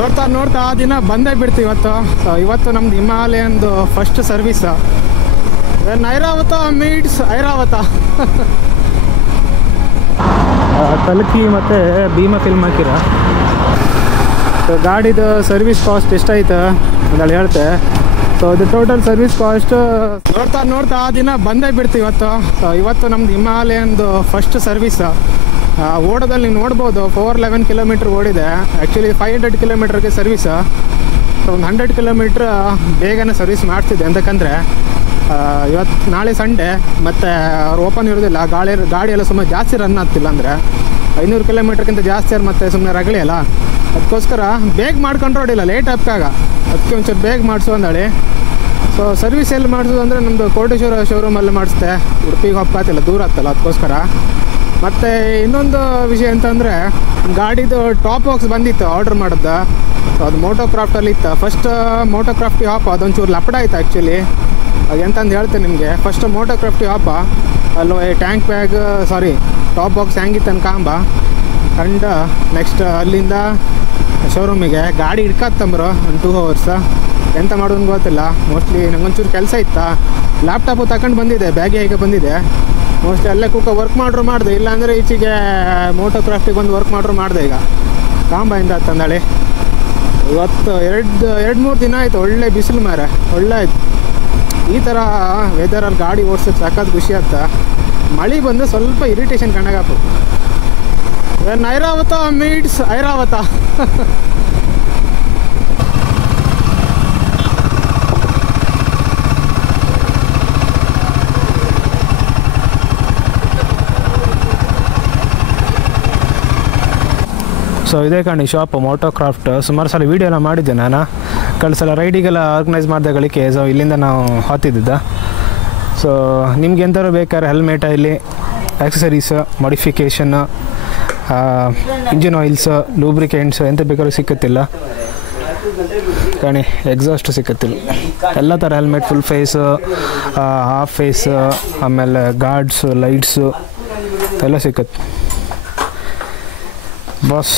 ನೋಡ್ತಾ ನೋಡ್ತಾ ಆ ದಿನ ಬಂದೇ ಬಿಡ್ತು ಇವತ್ತು. ಸೊ ಇವತ್ತು ನಮ್ದು ಹಿಮಾಲಯನ್ದು first service. Airavata meets Airavata. ಕಲ್ಕಿ ಮತ್ತು ಭೀಮಾ ಫಿಲ್ಮ್ ಹಾಕಿರ. ಸೊ ಗಾಡಿದು ಸರ್ವಿಸ್ ಕಾಸ್ಟ್ ಎಷ್ಟಾಯ್ತು ಅಂದೇಳಿ ಹೇಳ್ತೆ. ಸೊ ಇದು ಟೋಟಲ್ ಸರ್ವಿಸ್ ಕಾಸ್ಟ್ ನೋಡ್ತಾ ನೋಡ್ತಾ ಆ ದಿನ ಬಂದೇ ಬಿಡ್ತು ಇವತ್ತು. ಸೊ ಇವತ್ತು ನಮ್ದು ಹಿಮಾಲಯನ್ದು ಫಸ್ಟ್ ಸರ್ವಿಸ್. ಓಡೋದಲ್ಲಿ ನೀವು ನೋಡ್ಬೋದು 411 ಕಿಲೋಮೀಟ್ರ್ ಓಡಿದೆ. ಆ್ಯಕ್ಚುಲಿ 500 ಕಿಲೋಮೀಟ್ರಿಗೆ ಸರ್ವಿಸ್. ಸೊ ಒಂದು 100 ಕಿಲೋಮೀಟ್ರ್ ಬೇಗನೆ ಸರ್ವಿಸ್ ಮಾಡ್ತಿದ್ದೆ. ಅಂತಕ್ಕಂದರೆ ಇವತ್ತು ನಾಳೆ ಸಂಡೇ ಮತ್ತು ಅವ್ರು ಓಪನ್ ಇರೋದಿಲ್ಲ. ಗಾಡಿ ಎಲ್ಲ ಸುಮ್ಮನೆ ಜಾಸ್ತಿ ರನ್ ಆಗ್ತಿಲ್ಲ. ಅಂದರೆ 500 ಕಿಲೋಮೀಟ್ರ್ಗಿಂತ ಜಾಸ್ತಿ ಅವ್ರು ಮತ್ತೆ ಸುಮ್ಮನೆ ರಗಳಿ ಅಲ್ಲ. ಅದಕ್ಕೋಸ್ಕರ ಬೇಗ ಮಾಡ್ಕೊಂಡು ಹೊಡಿಲ್ಲ, ಲೇಟ್ ಆಗ್ತಾಗ. ಅದಕ್ಕೆ ಒಂಚೂರು ಬೇಗ ಮಾಡಿಸು ಅಂದೇಳಿ. ಸೊ ಸರ್ವಿಸ್ ಎಲ್ಲಿ ಮಾಡಿಸೋದು ಅಂದರೆ ನಮ್ಮದು ಕೋಟೇಶ್ವರ ಶೋರೂಮಲ್ಲಿ ಮಾಡಿಸ್ದೆ. ಉಡುಪಿಗೆ ಹೋಗ್ತಾತಿಲ್ಲ, ದೂರ ಆಗ್ತಲ್ಲ, ಅದಕ್ಕೋಸ್ಕರ. ಮತ್ತು ಇನ್ನೊಂದು ವಿಷಯ ಅಂತಂದರೆ ಗಾಡಿದು ಟಾಪ್ ಬಾಕ್ಸ್ ಬಂದಿತ್ತು ಆರ್ಡ್ರ್ ಮಾಡಿದ್ದು. ಸೊ ಅದು ಮೋಟೋಕ್ರಾಫ್ಟಲ್ಲಿ ಇತ್ತು. ಫಸ್ಟ್ ಮೋಟೋಕ್ರಾಫ್ಟಿ ಹಾಪ್ ಅದೊಂಚೂರು ಲಪಡ ಆಯಿತು ಆ್ಯಕ್ಚುಲಿ. ಅದು ಎಂತಂದು ಹೇಳ್ತೇನೆ ನಿಮಗೆ. ಫಸ್ಟ್ ಮೋಟೋಕ್ರಾಫ್ಟಿ ಹಾಪ ಅಲ್ಲಿ ಟ್ಯಾಂಕ್ ಬ್ಯಾಗ್ ಟಾಪ್ ಬಾಕ್ಸ್ ಹೆಂಗಿತ್ತು ಅನ್ಕಾಂಬ ಕಂಡು ನೆಕ್ಸ್ಟ್ ಅಲ್ಲಿಂದ ಶೋರೂಮಿಗೆ ಗಾಡಿ ಹಿಡ್ಕತ್ತಂಬ್ರು ಒಂದು 2 hours. ಎಂತ ಮಾಡೋದು ಗೊತ್ತಿಲ್ಲ. ಮೋಸ್ಟ್ಲಿ ನಂಗೊಂಚೂರು ಕೆಲಸ ಇತ್ತಾ, ಲ್ಯಾಪ್ಟಾಪು ತಗೊಂಡು ಬಂದಿದೆ, ಬ್ಯಾಗೆ ಹೇಗೆ ಬಂದಿದೆ. ಮೋಸ್ಟ್ಲಿ ಅಲ್ಲೇ ವರ್ಕ್ ಮಾಡ್ರು ಮಾಡಿದೆ. ಇಲ್ಲಾಂದರೆ ಈಚೆಗೆ ಮೋಟೋಕ್ರಾಫ್ಟಿಗೆ ಬಂದು ವರ್ಕ್ ಮಾಡ್ರು ಮಾಡಿದೆ. ಈಗ ಕಾಂಬಾಯಿಂದ ತಂದಾಳಿ. ಇವತ್ತು 2-3 ದಿನ ಆಯಿತು. ಒಳ್ಳೆ ಬಿಸಿಲು ಮಾರೆ, ಒಳ್ಳೆ ಆಯ್ತು. ಈ ಥರ ವೆದರಲ್ಲಿ ಗಾಡಿ ಓಡಿಸೋಕ್ಕೆ ಸಾಕಾದ ಖುಷಿ ಆಗ್ತಾ. ಮಳೆ ಬಂದರೆ ಸ್ವಲ್ಪ ಇರಿಟೇಷನ್ ಕಣ್ಣಾಗಪ್ಪು. ಐರಾವತ ಮೀಟ್ಸ್ ಐರಾವತ. ಸೊ ಇದೇ ಕಾಣಿ ಶಾಪ್ ಮೋಟೋಕ್ರಾಫ್ಟ್. ಸುಮಾರು ಸಲ ವೀಡಿಯೋ ಎಲ್ಲ ಮಾಡಿದ್ದೆ ನಾನು. ಕಳೆದ ಸಲ ರೈಡಿಗೆಲ್ಲ ಆರ್ಗನೈಸ್ ಮಾಡಿದಾಗಳಿಗೆ. ಸೊ ಇಲ್ಲಿಂದ ನಾವು ಹತ್ತಿದ್ದ. ಸೊ ನಿಮ್ಗೆ ಎಂಥವ್ರು ಬೇಕಾದ್ರೆ ಹೆಲ್ಮೆಟ್ ಇಲ್ಲಿ, accessories, modification, engine oils, lubricants ಎಂತ ಬೇಕಾದ್ರೂ ಸಿಕ್ಕತ್ತಿಲ್ಲ ಕಾಣಿ. ಎಕ್ಸಾಸ್ಟ್ ಸಿಕ್ಕತ್ತಿಲ್ಲ. ಎಲ್ಲ ಥರ helmet, full face, half face, ಆಮೇಲೆ ಗಾರ್ಡ್ಸು, ಲೈಟ್ಸು ಎಲ್ಲ ಸಿಕ್ಕತ್ತೆ ಬಾಸ್.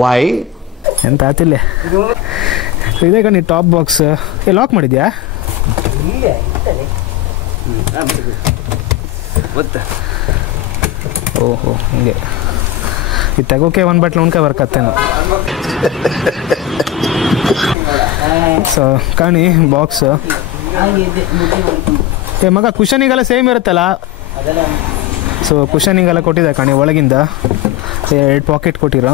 ವೈ ಎಂತ ಆತಿಲ್ಲ. ಇದೇ ಕಣಿ ಟಾಪ್ ಬಾಕ್ಸ್. ಲಾಕ್ ಮಾಡಿದ್ಯಾ? ಓಹೋ ಹಿಂಗೆ ಇದು ತಗೋಕೆ ಒಂದು ಬಟ್ಲು ಉಣ್ಕ ಬರ್ಕತ್ತೇನು. ಸೊ ಕಾಣಿ ಬಾಕ್ಸ್. ಮಗ ಕುಷನಿಗೆಲ್ಲ ಸೇಮ್ ಇರುತ್ತಲ್ಲ. ಸೊ ಕುಷನಿಗೆಲ್ಲ ಕೊಟ್ಟಿದ್ದೆ ಕಾಣಿ ಒಳಗಿಂದ. 2 ಪಾಕೆಟ್ ಕೊಟ್ಟಿರೋ.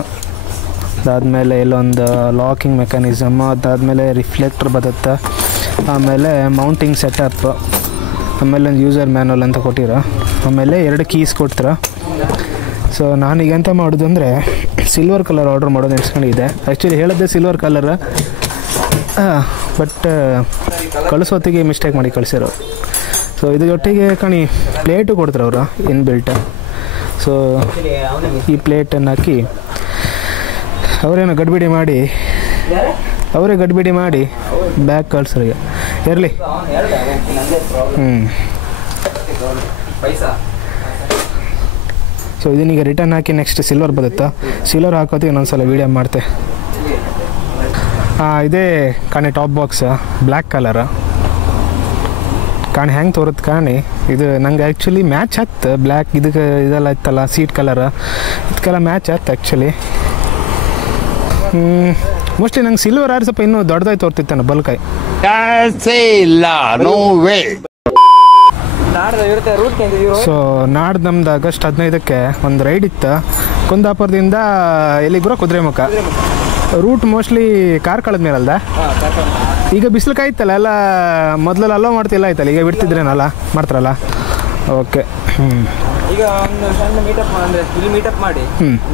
ಅದಾದಮೇಲೆ ಇಲ್ಲೊಂದು ಲಾಕಿಂಗ್ ಮೆಕ್ಯಾನಿಸಮ್, ಅದಾದಮೇಲೆ ರಿಫ್ಲೆಕ್ಟರ್ ಬರುತ್ತೆ, ಆಮೇಲೆ ಮೌಂಟಿಂಗ್ ಸೆಟಪ್, ಆಮೇಲೆ ಒಂದು ಯೂಸರ್ ಮ್ಯಾನುವಲ್ ಅಂತ ಕೊಟ್ಟಿರೋ, ಆಮೇಲೆ 2 ಕೀಸ್ ಕೊಡ್ತೀರ. ಸೊ ನಾನೀಗ ಎಂತ ಮಾಡೋದು ಅಂದರೆ ಸಿಲ್ವರ್ ಕಲರ್ ಆರ್ಡ್ರ್ ಮಾಡೋದು ನೆನೆಸ್ಕೊಂಡಿದ್ದೆ. ಆ್ಯಕ್ಚುಲಿ ಹೇಳಿದ್ದೆ ಸಿಲ್ವರ್ ಕಲರ್, ಬಟ್ ಕಳಿಸೋತ್ತಿಗೆ ಮಿಸ್ಟೇಕ್ ಮಾಡಿ ಕಳಿಸಿರೋ. ಸೊ ಇದ್ರ ಜೊತೆಗೆ ಕಣಿ ಪ್ಲೇಟು ಕೊಡ್ತಾರೆ ಅವರು ಇನ್ಬಿಲ್ಟ್. ಸೊ ಈ ಪ್ಲೇಟನ್ನು ಹಾಕಿ ಅವರೇನೋ ಗಡ್ಬಿಡಿ ಮಾಡಿ ಬ್ಯಾಗ್ ಕಳ್ಸ್ರಿಗೆ ಇರಲಿ. ಸೊ ಇದನ್ನೀಗ ರಿಟರ್ನ್ ಹಾಕಿ ನೆಕ್ಸ್ಟ್ ಸಿಲ್ವರ್ ಬರುತ್ತಾ. ಸಿಲ್ವರ್ ಹಾಕೋದು ಇನ್ನೊಂದ್ಸಲ ವೀಡಿಯೋ ಮಾಡ್ತೆ. ಇದೇ ಕಾಣಿ ಟಾಪ್ ಬಾಕ್ಸ್, ಬ್ಲ್ಯಾಕ್ ಕಲರ್ ಕಾಣಿ. ಹೆಂಗೆ ತೋರುತ್ತೆ ಕಾಣಿ. ಇದು ನಂಗೆ ಆ್ಯಕ್ಚುಲಿ ಮ್ಯಾಚ್ ಆಯ್ತು. ಬ್ಲ್ಯಾಕ್ ಇದೆಲ್ಲ ಇತ್ತಲ್ಲ ಸೀಟ್ ಕಲರ್, ಇದಕ್ಕೆಲ್ಲ ಮ್ಯಾಚ್ ಆಯ್ತು ಆ್ಯಕ್ಚುಲಿ. ಮೋಸ್ಟ್ಲಿ ನಂಗೆ ಸಿಲ್ವರ್ ಆದ್ರೆ ಸ್ವಲ್ಪ ಇನ್ನೂ ದೊಡ್ಡದಾಗಿ ತೋರ್ತಿತ್ತಾನೆ ಬಲ್ಕಾಯಿ. ಸೊ ನಾಡ್ದು ನಮ್ದು ಆಗಸ್ಟ್ 15ಕ್ಕೆ ಒಂದು ರೈಡ್ ಇತ್ತು. ಕುಂದಾಪುರದಿಂದ ಎಲ್ಲಿಗೆ ಬರೋ ಕುದುರೆಮುಖ ರೂಟ್. ಮೋಸ್ಟ್ಲಿ ಕಾರ್ ಕಳೆದ ಮೇಲಲ್ದ. ಈಗ ಬಿಸಿಲು ಕಾಯ್ತಲ್ಲ, ಎಲ್ಲ ಮೊದಲೆಲ್ಲ ಅಲೋ ಮಾಡ್ತಿಲ್ಲ ಆಯ್ತಲ್ಲ, ಈಗ ಬಿಡ್ತಿದ್ರೇನಲ್ಲ ಮಾಡ್ತಾರಲ್ಲ. ಓಕೆ. ಈಗ ಒಂದು ಸಣ್ಣ ಮೀಟಪ್ ಮಾಡಿ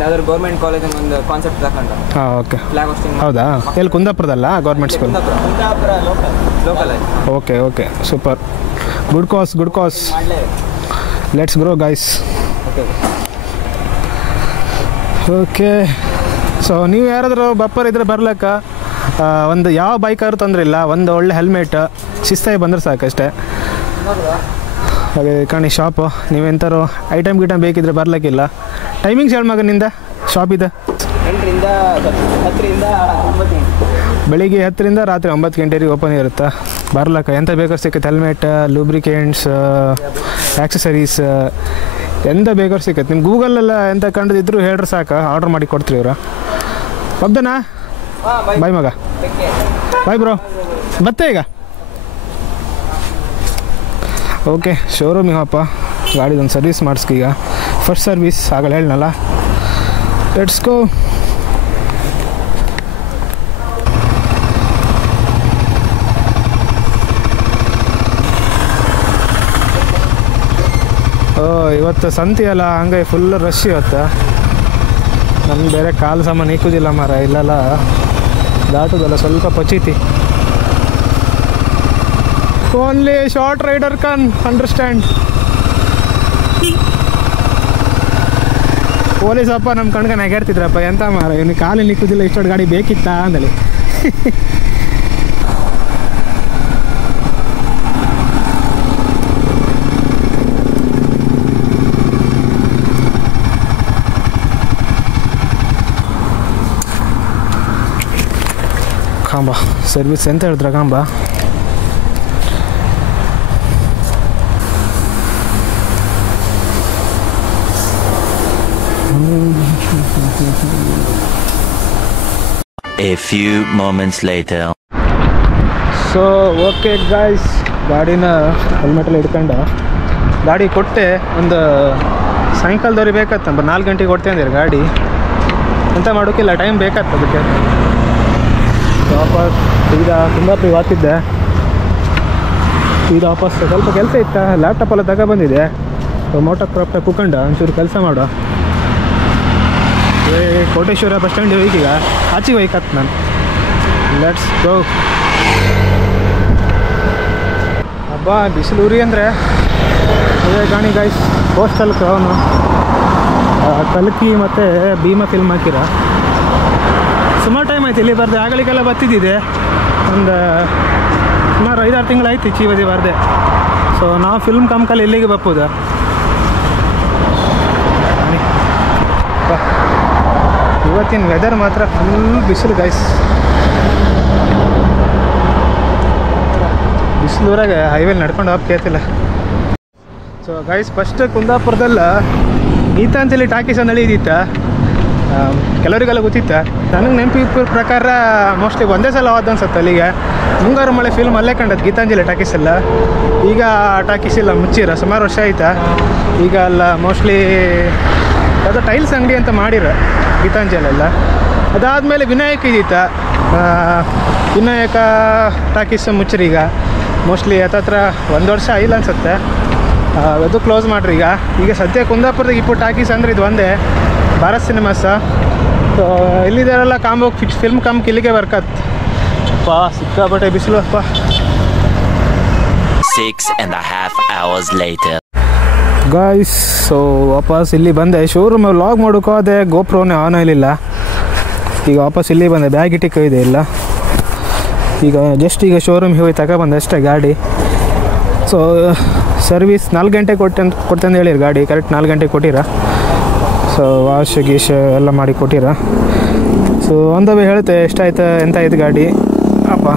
ಯಾವ್ದಾದ್ರು ಗೌರ್ಮೆಂಟ್ ಕಾಲೇಜ್ ಒಂದು ಕಾನ್ಸೆಪ್ಟ್ ತಗೊಂಡು. ಓಕೆ. ಹೌದಾ? ಎಲ್ಲಿ ಕುಂದಾಪುರದಲ್ಲ government school? Local. Okay super. Good cause. Let's grow guys. Okay. So ನೀವು ಯಾರಾದರೂ ಬಪ್ಪರ್ ಇದ್ರೆ ಬರ್ಲಕ್ಕ, ಒಂದು ಯಾವ ಬೈಕಾದ್ರೂ ತೊಂದರೆ ಇಲ್ಲ, ಒಂದು ಒಳ್ಳೆ ಹೆಲ್ಮೆಟ್ ಶಿಸ್ತಾಗಿ ಬಂದರೆ ಸಾಕಷ್ಟೇ. ಹಾಗೆ ಕಾಣಿ ಶಾಪು. ನೀವೆಂಥರು ಐಟಮ್ ಬೇಕಿದ್ರೆ ಬರ್ಲಿಕ್ಕಿಲ್ಲ. ಟೈಮಿಂಗ್ಸ್ ಹೇಳಿ ಮಗನಿಂದ. ಶಾಪ್ ಇದೆ? 8ರಿಂದ 10ರಿಂದ 9 ಗಂಟೆ. ಬೆಳಿಗ್ಗೆ 10ರಿಂದ ರಾತ್ರಿ 9 ಗಂಟೆವರೆಗೆ ಓಪನ್ ಇರುತ್ತಾ? ಬರ್ಲಕ್ಕ ಎಂತ ಬೇಕಾದ್ರೂ ಸಿಗುತ್ತೆ. ಹೆಲ್ಮೆಟ್, ಲೂಬ್ರಿಕೆಂಟ್ಸ್, ಆಕ್ಸೆಸರೀಸ್ ಎಂತ ಬೇಕಾದ್ರೂ ಸಿಗುತ್ತೆ. ನಿಮ್ಮ ಗೂಗಲೆಲ್ಲ ಎಂತ ಕಂಡಿದ್ರು ಹೇಳ್ರೆ ಸಾಕು, ಆರ್ಡ್ರ್ ಮಾಡಿ ಕೊಡ್ತೀವಿ ಇವ್ರು. ಒಬ್ದನಾ ಬಾಯ್ ಮಗ, ಬಾಯ್ ಬ್ರೋ, ಮತ್ತೆ ಈಗ ಓಕೆ ಶೋರೂಮಿಗೆ ಹೋಗಪ್ಪ. ಗಾಡಿದೊಂದು ಸರ್ವಿಸ್ ಮಾಡಿಸ್ಕೀಗ, ಫಸ್ಟ್ ಸರ್ವಿಸ್ ಆಗಲ್ಲ ಹೇಳನಲ್ಲ. Let's go. ಇವತ್ತು ಸಂತೆ ಅಲ್ಲ, ಹಂಗೆ ಫುಲ್ ರಶ್ ಇವತ್ತು. ನಮ್ಗೆ ಬೇರೆ ಕಾಲು ಸಾಮಾನು ಇಕ್ಕುದಿಲ್ಲ ಮಾರ, ಇಲ್ಲೆಲ್ಲ ದಾಟುದಲ್ಲ ಸ್ವಲ್ಪ ಪಚೀತಿ. Only short rider can understand. ಪೊಲೀಸಪ್ಪ ನಮ್ಮ ಕಣ್ಗೆ ನೆಗೆಡ್ತಿದ್ರಪ್ಪ, ಎಂತ ಮಾರ ಇವ್ನಿಗೆ ಕಾಲು ನಿಕ್ಕುದಿಲ್ಲ, ಇಷ್ಟೊಂದು ಗಾಡಿ ಬೇಕಿತ್ತಾ ಅಂದೇಳಿ. ಕಾಂಬ ಸರ್ವಿಸ್ ಎಂತ ಹೇಳಿದ್ರ ಕಾಂಬ. A few moments later. So okay guys, ಗಾಡಿನ ಹೆಲ್ಮೆಟಲ್ಲಿ ಹಿಡ್ಕೊಂಡು ಗಾಡಿ ಕೊಟ್ಟೆ. ಒಂದು ಸಾಯಂಕಾಲದವ್ರಿಗೆ ಬೇಕಾಗ್ತಂಬ 4 ಗಂಟೆಗೆ ಕೊಡ್ತೇನೆ ಅಂದಿರ ಗಾಡಿ. ಎಂತ ಮಾಡೋಕ್ಕಿಲ್ಲ, ಟೈಮ್ ಬೇಕಾಗ್ತದೆ ಅದಕ್ಕೆ. ವಾಪಸ್ ಈಗ ಕುಂದಾಪುರಿಗೆ ಹೋಗ್ತಿದ್ದೆ. ಈಗ ವಾಪಸ್ ಸ್ವಲ್ಪ ಕೆಲಸ ಇತ್ತು, ಲ್ಯಾಪ್ಟಾಪ್ ಎಲ್ಲ ತಗೊಬಂದಿದೆ. ಮೋಟರ್ ಕ್ರಾಫ್ಟಾಗಿ ಕೂತ್ಕೊಂಡು ಒಂಚೂರು ಕೆಲಸ ಮಾಡೋ. ಕೋಟೇಶ್ವರ ಬಸ್ ಸ್ಟ್ಯಾಂಡ್ ಹೋಯ್ಕೀಗ ಆಚೆಗೆ ಹೋಯ್ಕತ್ ನಾನು. Let's go. ಹಬ್ಬ ಬಿಸಿಲು ಉರಿ ಅಂದರೆ ಅದೇ ಗಾಣಿ ಗಾಯ್ಸ್. ಪೋಸ್ಟಲ್ಗೆ ಅವನು ಕಲ್ಕಿ ಮತ್ತು ಭೀಮಾ ಫಿಲ್ಮ್ ಹಾಕಿರ. ಸುಮಾರು ಟೈಮ್ ಆಯ್ತು ಇಲ್ಲಿ ಬರ್ದೆ. ಆಗಲಿಕ್ಕೆಲ್ಲ ಬರ್ತಿದ್ದಿದೆ, ಒಂದು ಸುಮಾರು 5-6 ತಿಂಗಳಾಯ್ತು ಈಚೆ ಬದಿ ಬರ್ದೆ. ಸೊ ನಾವು ಫಿಲ್ಮ್ ಕಂಕಲ್ಲಿ ಇಲ್ಲಿಗೆ ಬಪ್ಪುದ. ಇವತ್ತಿನ ವೆದರ್ ಮಾತ್ರ ಫುಲ್ ಬಿಸಿಲು ಗೈಸ್. ಬಿಸಿಲೂರಾಗ ಹೈವೇಲಿ ನಡ್ಕೊಂಡು ಹೋಗ್ತಿಲ್ಲ. ಸೊ ಗೈಸ್, ಫಸ್ಟ್ ಕುಂದಾಪುರದಲ್ಲ ಗೀತಾಂಜಲಿ ಟಾಕೀಸ್ ಅಂದೇಳಿ ಇದ್ದಿತ್ತ. ಕೆಲವರಿಗೆಲ್ಲ ಗೊತ್ತಿತ್ತ. ನನಗೆ ನೆನಪಿನ ಪ್ರಕಾರ ಮೋಸ್ಟ್ಲಿ ಒಂದೇ ಸಲ ಹೋದ ಅನ್ಸುತ್ತೆ ಅಲ್ಲಿಗೆ. ಮುಂಗಾರು ಮಳೆ ಫಿಲ್ಮ್ ಅಲ್ಲೇ ಕಂಡದ್ದು ಗೀತಾಂಜಲಿ ಟಾಕೀಸ್ ಎಲ್ಲ. ಈಗ ಟಾಕೀಸ್ ಇಲ್ಲ, ಮುಚ್ಚಿರ ಸುಮಾರು ವರ್ಷ ಆಯ್ತಾ. ಈಗ ಅಲ್ಲ ಮೋಸ್ಟ್ಲಿ ಯಾವುದೋ ಟೈಲ್ಸ್ ಅಂಗಡಿ ಅಂತ ಮಾಡಿರ ಗೀತಾಂಜಲೆಲ್ಲ. ಅದಾದಮೇಲೆ ವಿನಾಯಕ ಇದ್ದಿತ್ತ. ವಿನಾಯಕ ಟಾಕೀಸ್ ಮುಚ್ಚಿರಿ ಈಗ ಮೋಸ್ಟ್ಲಿ ಹತ್ತತ್ರ 1 ವರ್ಷ ಇಲ್ಲ ಅನ್ಸುತ್ತೆ. ಅದು ಕ್ಲೋಸ್ ಮಾಡಿರಿ ಈಗ. ಈಗ ಸದ್ಯ ಕುಂದಾಪುರದಾಗ ಇಪ್ಪು ಟಾಕೀಸ್ ಅಂದರೆ ಇದು ಒಂದೇ, ಭಾರತ್ ಸಿನಿಮಾಸ. ಸೊ ಇಲ್ಲಿದ್ದಾರೆಲ್ಲ ಕಾಂಬೋ ಫಿಲ್ಮ್ ಕಾಂಬ್ ಇಲ್ಲಿಗೆ ಬರ್ಕತ್. ಅಪ್ಪ ಸಿಕ್ಕಾಪಟ್ಟೆ ಬಿಸಿಲು ಅಪ್ಪ. 6.5 hours later. ಗಾಯ್ಸ್, ಸೊ ವಾಪಸ್ ಇಲ್ಲಿ ಬಂದೆ. ಶೋರೂಮ್ ಲಾಗ್ ಮಾಡೋಕೆ ಹೋದೆ, ಗೋಪ್ರೋನೇ ಆನ್ ಆಗಲಿಲ್ಲ. ಈಗ ವಾಪಸ್ ಇಲ್ಲಿ ಬಂದೆ, ಬ್ಯಾಗ್ ಇಟ್ಟಿಕ್ಕೆ ಇದೆ ಇಲ್ಲ. ಈಗ ಜಸ್ಟ್ ಈಗ ಶೋರೂಮ್ಗೆ ಹೋಗಿ ತಗೊಬಂದೆ ಅಷ್ಟೇ ಗಾಡಿ. ಸೊ ಸರ್ವಿಸ್ 4 ಗಂಟೆ ಕೊಡ್ತಂದು ಹೇಳಿರಿ ಗಾಡಿ. ಕರೆಕ್ಟ್ 4 ಗಂಟೆಗೆ ಕೊಟ್ಟಿರ. ಸೊ ವಾಶ್ ಗೀಶ್ ಎಲ್ಲ ಮಾಡಿ ಕೊಟ್ಟಿರ. ಸೊ ಒಂದು ಹೇಳುತ್ತೆ ಎಷ್ಟಾಯ್ತು ಎಂತ ಆಯ್ತು ಗಾಡಿ. ಅಪ್ಪ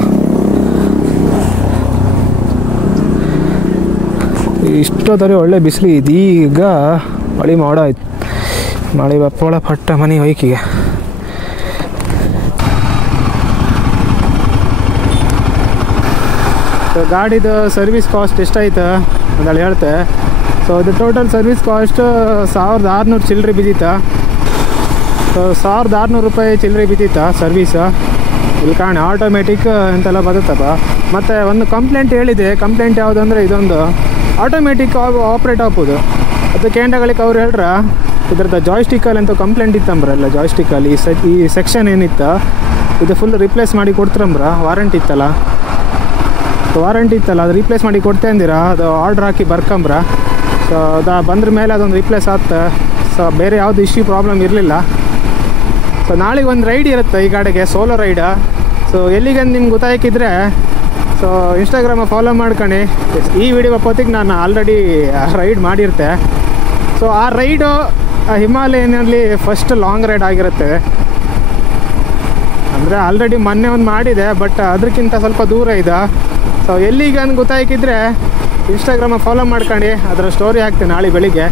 ಇಷ್ಟೊತ್ತರಿ ಒಳ್ಳೆ ಬಿಸಿಲು. ಇದೀಗ ಮಳೆ ಮಾಡೋ ಆಯ್ತು. ಮಳೆ ಬಪ್ಪಳ ಪಟ್ಟ ಮನೆ ಹೊಯ್ಕಿಗೆ. ಸೊ ಗಾಡಿದು ಸರ್ವಿಸ್ ಕಾಸ್ಟ್ ಎಷ್ಟಾಯ್ತು ಅಂದೇಳಿ ಹೇಳ್ತೆ. ಸೊ ಇದು ಟೋಟಲ್ ಸರ್ವಿಸ್ ಕಾಸ್ಟ್ 1600 ಚಿಲ್ಲರೆ ಬಿದ್ದಿತ್ತ. ಸೊ 1600 ರೂಪಾಯಿ ಚಿಲ್ಲರೆ ಬಿದ್ದಿತ್ತ ಸರ್ವೀಸ. ಇಲ್ಲಿ ಕಾಣೆ ಆಟೋಮೆಟಿಕ್ ಅಂತೆಲ್ಲ ಬರುತ್ತಪ್ಪ. ಮತ್ತು ಒಂದು ಕಂಪ್ಲೇಂಟ್ ಹೇಳಿದೆ. ಕಂಪ್ಲೇಂಟ್ ಯಾವುದಂದರೆ ಇದೊಂದು ಆಟೋಮೆಟಿಕ್ ಆಪ್ರೇಟ್ ಆಗ್ಬೋದು. ಅದಕ್ಕೆ ಏಂಡಗಳಿಗೆ ಅವ್ರು ಹೇಳ್ರ ಇದ್ರದ್ದು ಜಾಯ್ಸ್ಟಿಕ್ಕಲ್ಲಿ ಅಂತ ಕಂಪ್ಲೇಂಟ್ ಇತ್ತಂಬ್ರಲ್ಲ. ಜಾಯ್ಸ್ಟಿಕ್ಕಲ್ಲಿ ಈ ಸೆಕ್ಷನ್ ಏನಿತ್ತು ಇದು ಫುಲ್ ರಿಪ್ಲೇಸ್ ಮಾಡಿ ಕೊಡ್ತಾರಂಬ್ರ. ವಾರಂಟಿ ಇತ್ತಲ್ಲ, ಅದು ರೀಪ್ಲೇಸ್ ಮಾಡಿ ಕೊಡ್ತೇ ಅಂದಿರ. ಅದು ಆರ್ಡ್ರ್ ಹಾಕಿ ಬರ್ಕಂಬ್ರ. ಸೊ ಅದು ಬಂದ್ರ ಮೇಲೆ ಅದೊಂದು ರಿಪ್ಲೇಸ್ ಆಗ್ತ. ಸೊ ಬೇರೆ ಯಾವುದು ಇಶ್ಯೂ ಪ್ರಾಬ್ಲಮ್ ಇರಲಿಲ್ಲ. ಸೊ ನಾಳೆಗೆ ಒಂದು ರೈಡ್ ಇರುತ್ತೆ ಈ ಗಾಡಿಗೆ, ಸೋಲೋ ರೈಡ. ಸೊ ಎಲ್ಲಿಗೆ ನಿಮ್ಗೆ ಗೊತ್ತಾಯ್ಕಿದ್ರೆ ಸೊ ಇನ್ಸ್ಟಾಗ್ರಾಮ ಫಾಲೋ ಮಾಡ್ಕೊಂಡು. ಈ ವಿಡಿಯೋ ಹೊತ್ತಿಗೆ ನಾನು ಆಲ್ರೆಡಿ ರೈಡ್ ಮಾಡಿರ್ತೆ. ಸೊ ಆ ರೈಡು ಆ ಹಿಮಾಲಯನಲ್ಲಿ ಫಸ್ಟ್ ಲಾಂಗ್ ರೈಡ್ ಆಗಿರುತ್ತೆ. ಅಂದರೆ ಆಲ್ರೆಡಿ ಮೊನ್ನೆ ಒಂದು ಮಾಡಿದೆ, ಬಟ್ ಅದಕ್ಕಿಂತ ಸ್ವಲ್ಪ ದೂರ ಇದೆ. ಸೊ ಎಲ್ಲಿಗೆ ಅಂತ ಗೊತ್ತಾಯ್ಕಿದ್ರೆ ಇನ್ಸ್ಟಾಗ್ರಾಮಲ್ಲಿ ಫಾಲೋ ಮಾಡ್ಕೊಂಡು ಅದರ ಸ್ಟೋರಿ ಹಾಕ್ತೀನಿ ನಾಳೆ ಬೆಳಿಗ್ಗೆ.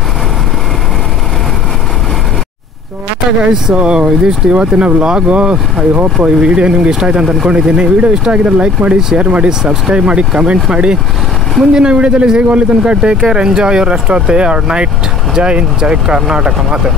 ಸೊ ಓಕೆ ಗೈಸ್, ಸೊ ಇದಿಷ್ಟು ಇವತ್ತಿನ ವ್ಲಾಗು. ಐ ಹೋಪ್ ಈ ವಿಡಿಯೋ ನಿಮ್ಗೆ ಇಷ್ಟ ಆಯ್ತು ಅಂತ ಅಂದ್ಕೊಂಡಿದ್ದೀನಿ. ವಿಡಿಯೋ ಇಷ್ಟ ಆಗಿದ್ರೆ ಲೈಕ್ ಮಾಡಿ, ಶೇರ್ ಮಾಡಿ, ಸಬ್ಸ್ಕ್ರೈಬ್ ಮಾಡಿ, ಕಮೆಂಟ್ ಮಾಡಿ. ಮುಂದಿನ ವಿಡಿಯೋದಲ್ಲಿ ಸಿಗೋಲ್ಲಿ ತನಕ take care, enjoy your rest of the night. Jai Hind, Jai Karnataka ಮಾತೆ.